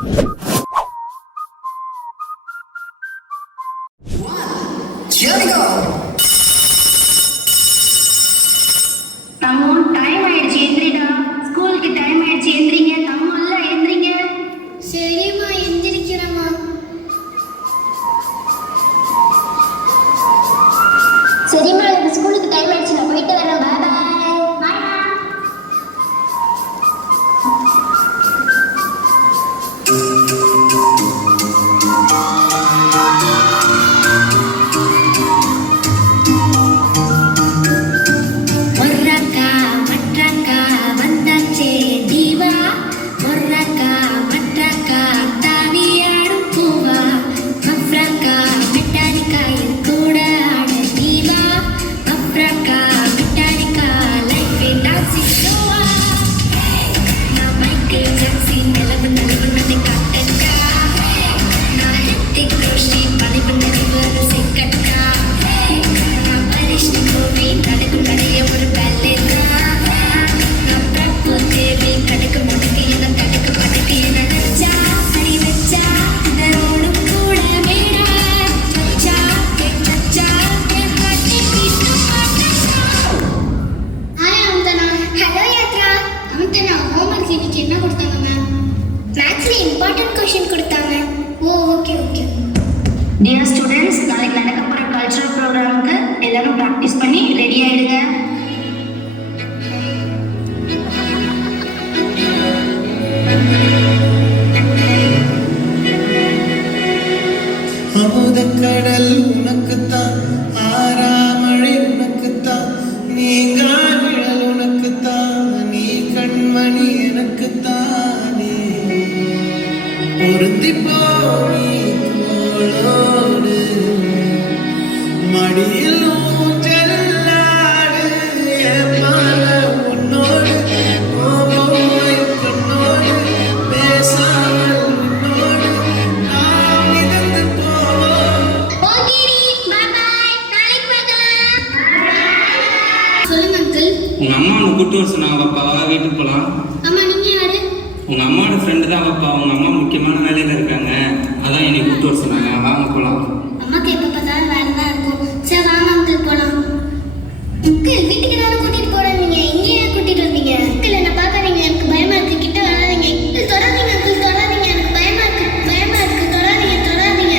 Here we go. Jammu time ஆயிடுச்சு, எந்திரிடா. ஸ்கூலுக்கு time ஆயிடுச்சு, எந்திரிங்க. தம்மு இல்ல, எந்திரிங்க. சரிம்மா, எந்திரிக்கிறேம்மா. சரிம்மா, எனக்கு ஸ்கூலுக்கு டைம் ஆயிடுச்சு, நான் போயிட்டு வரேன். பாய் பாய். Dear students, நாளைக்கு நடக்க போற கல்ச்சரல் ப்ரோக்ராமுக்கு எல்லாரும் பிராக்டிஸ் பண்ணி ரெடி ஆயிடுங்க. அமுதக்கடல் உனக்குத்தான், ஆறாமழை உனக்குத்தான், நீங்கா நிழல் உனக்குத்தான், நீ கண்மணி எனக்குத்தானே. பொருந்தி போய் தோளோடு மடியில் ஊஞ்சலாடு, ஏமால உன்னோடு கோபமாய் கண்ணோடு பேசாமல் உன்னோடு நாம் இழந்து போவோம். சொல்லுங்க அங்கிள். உங்க அம்மா உன்னை கூட்டு வர சொன்னாங்க பாப்பா, வீட்டுக்கு போலாம். அம்மா, நீங்க யாரு? உங்க அம்மாவோட ஃப்ரெண்டு தான் பாப்பா. உங்க அம்மா முக்கியமான வேலையில இருக்காங்க, அதான் என்னை கூட்டு வர சொன்னாங்க. வாங்க போலாம். அம்மாக்கு எப்ப பார்த்தாலும் வேலை தான் இருக்கும். சரி வாங்க அங்கிள் போலாம். அங்கிள், வீட்டுக்கு தானே கூட்டிட்டு போறேன், நீங்க இங்கே ஏன் கூட்டிட்டு வந்தீங்க? அங்கிள், என்ன பார்க்காதீங்க, எனக்கு பயமா இருக்கு, கிட்ட வராதீங்க. அங்கிள் தொடாதீங்க, அங்கிள் தொடாதீங்க, எனக்கு பயமா இருக்கு, பயமா இருக்கு, தொடாதீங்க தொடாதீங்க.